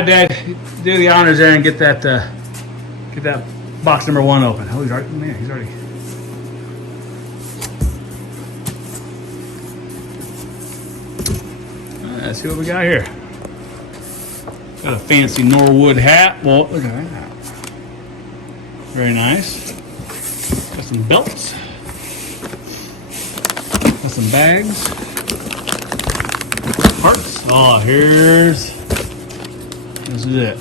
right, Dad, do the honors there and get that box number 1 open. Oh, he's already. Let's see what we got here. Got a fancy Norwood hat. Well, look at that. Very nice. Got some belts. Got some bags. Parts. Oh, this is it.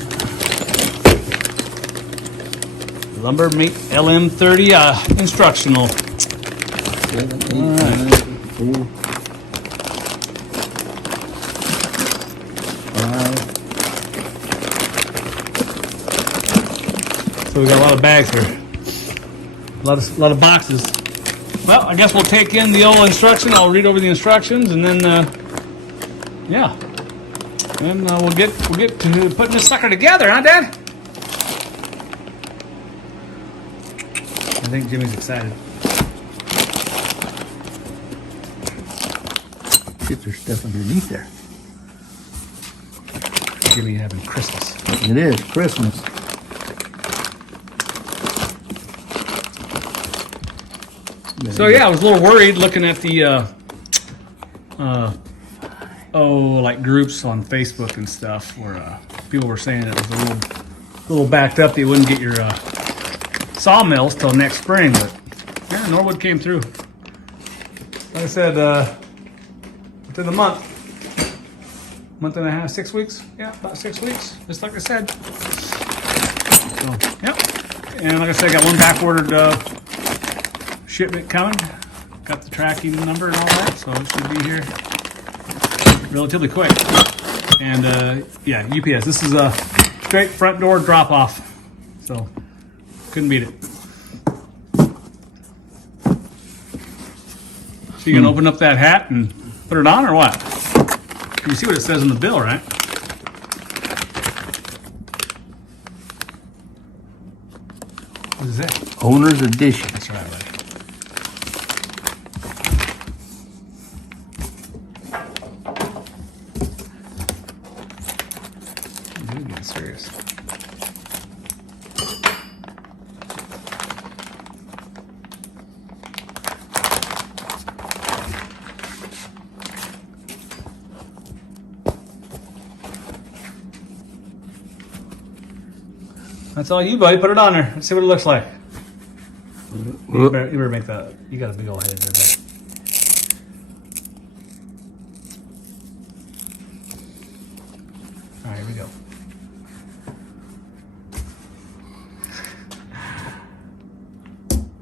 Lumbermate LM30 instructional. 7, 8, All right. 9, 4, 5. So we got a lot of bags here. A lot of boxes. Well, I guess we'll take in the old instruction. I'll read over the instructions, and then yeah, and we'll get to putting this sucker together, huh, Dad? I think Jimmy's excited. Get their stuff underneath there. Jimmy having Christmas. It is Christmas. So yeah, I was a little worried looking at the like groups on Facebook and stuff where people were saying it was a little backed up. That you wouldn't get your sawmills till next spring, but yeah, Norwood came through. Like I said, within a month and a half, 6 weeks. Yeah, about 6 weeks, just like I said. So, yep. And like I said, I got one back ordered shipment coming. Got the tracking number and all that, so it should be here relatively quick. And yeah, UPS. This is a straight front door drop off, so couldn't beat it. So you gonna open up that hat and put it on, or what? You see what it says in the bill, right? What is that? Owner's edition. That's right, right. You're getting serious. That's all you, buddy. Put it on there. Let's see what it looks like. You better make that. You got a big old head there. All right, here we go.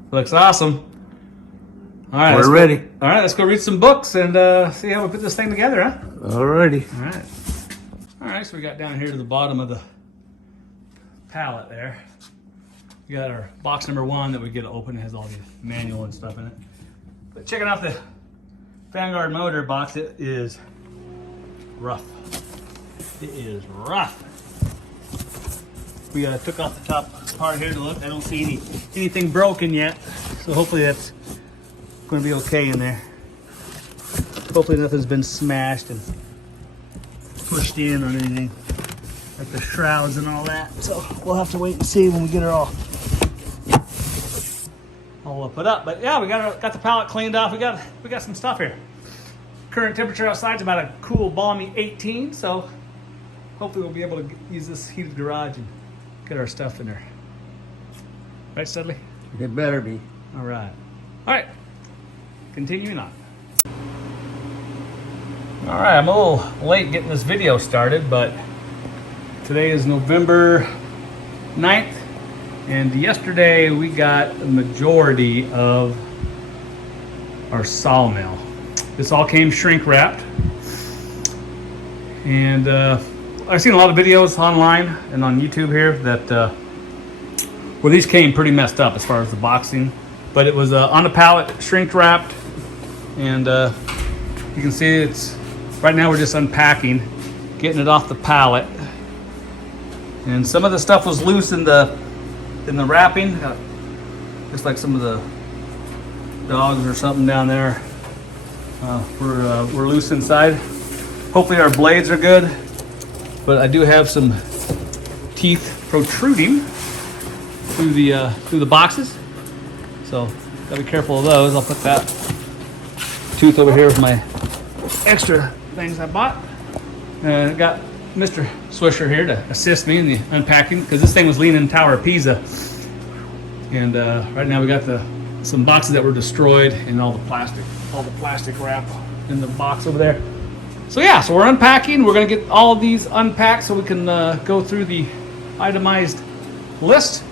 Looks awesome. All right, we're ready. All right, let's go read some books and see how we put this thing together, huh? Alrighty. All right. All right, so we got down here to the bottom of the pallet there. We got our box number 1 that we get to open. It has all the manual and stuff in it. But checking out the Vanguard motor box, it is rough. It is rough. We took off the top part here to look. I don't see anything broken yet, so hopefully that's going to be okay in there. Hopefully nothing's been smashed and pushed in or anything, like the shrouds and all that. So we'll have to wait and see when we get her all put up. But yeah, we got the pallet cleaned off. We got some stuff here. Current temperature outside is about a cool, balmy 18. So hopefully we'll be able to use this heated garage and get our stuff in there. Right, Studley? It better be. All right. All right. Continuing on. All right, I'm a little late getting this video started, but today is November 9th, and yesterday we got a majority of our sawmill. This all came shrink wrapped, and I've seen a lot of videos online and on YouTube here that well, these came pretty messed up as far as the boxing, but it was on a pallet, shrink wrapped, and you can see it's right now we're just unpacking, getting it off the pallet, and some of the stuff was loose in the wrapping, just like some of the dogs or something down there were loose inside. Hopefully our blades are good. but I do have some teeth protruding through the boxes. So gotta be careful of those. I'll put that tooth over here with my extra things I bought. And I got Mr. Swisher here to assist me in the unpacking because this thing was leaning Tower of Pisa. And right now we got some boxes that were destroyed and all the plastic wrap in the box over there. So yeah, so we're unpacking. We're gonna get all of these unpacked so we can go through the itemized list.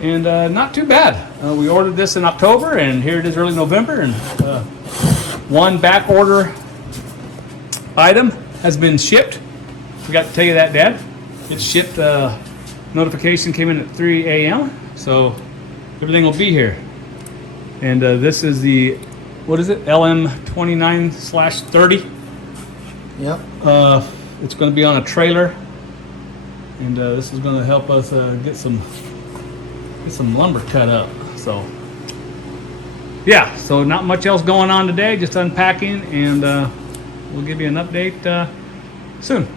And not too bad. We ordered this in October, and here it is early November, and one back order item has been shipped. Forgot to tell you that, Dad. It's shipped. Notification came in at 3 a.m. So everything will be here. And this is the, what is it? LM29/30. Yep. It's going to be on a trailer, and this is going to help us get some lumber cut up. So yeah, so not much else going on today, just unpacking, and we'll give you an update soon.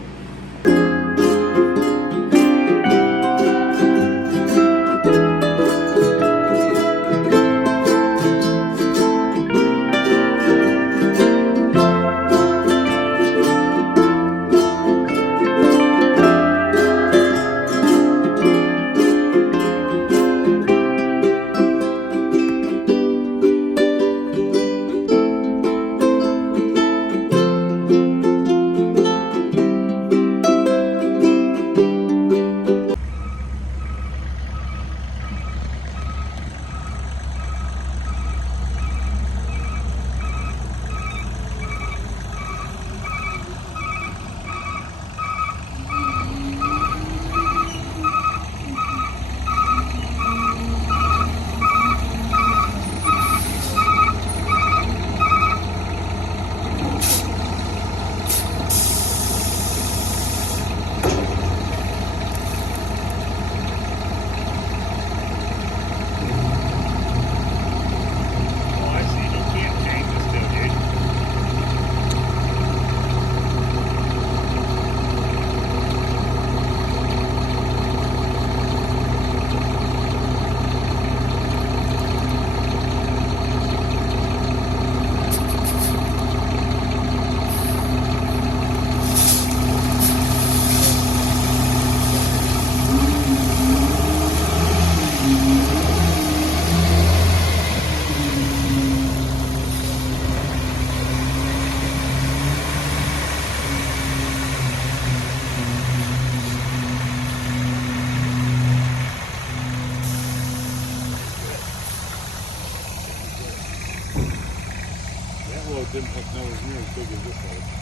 Didn't look nowhere near as big as this one.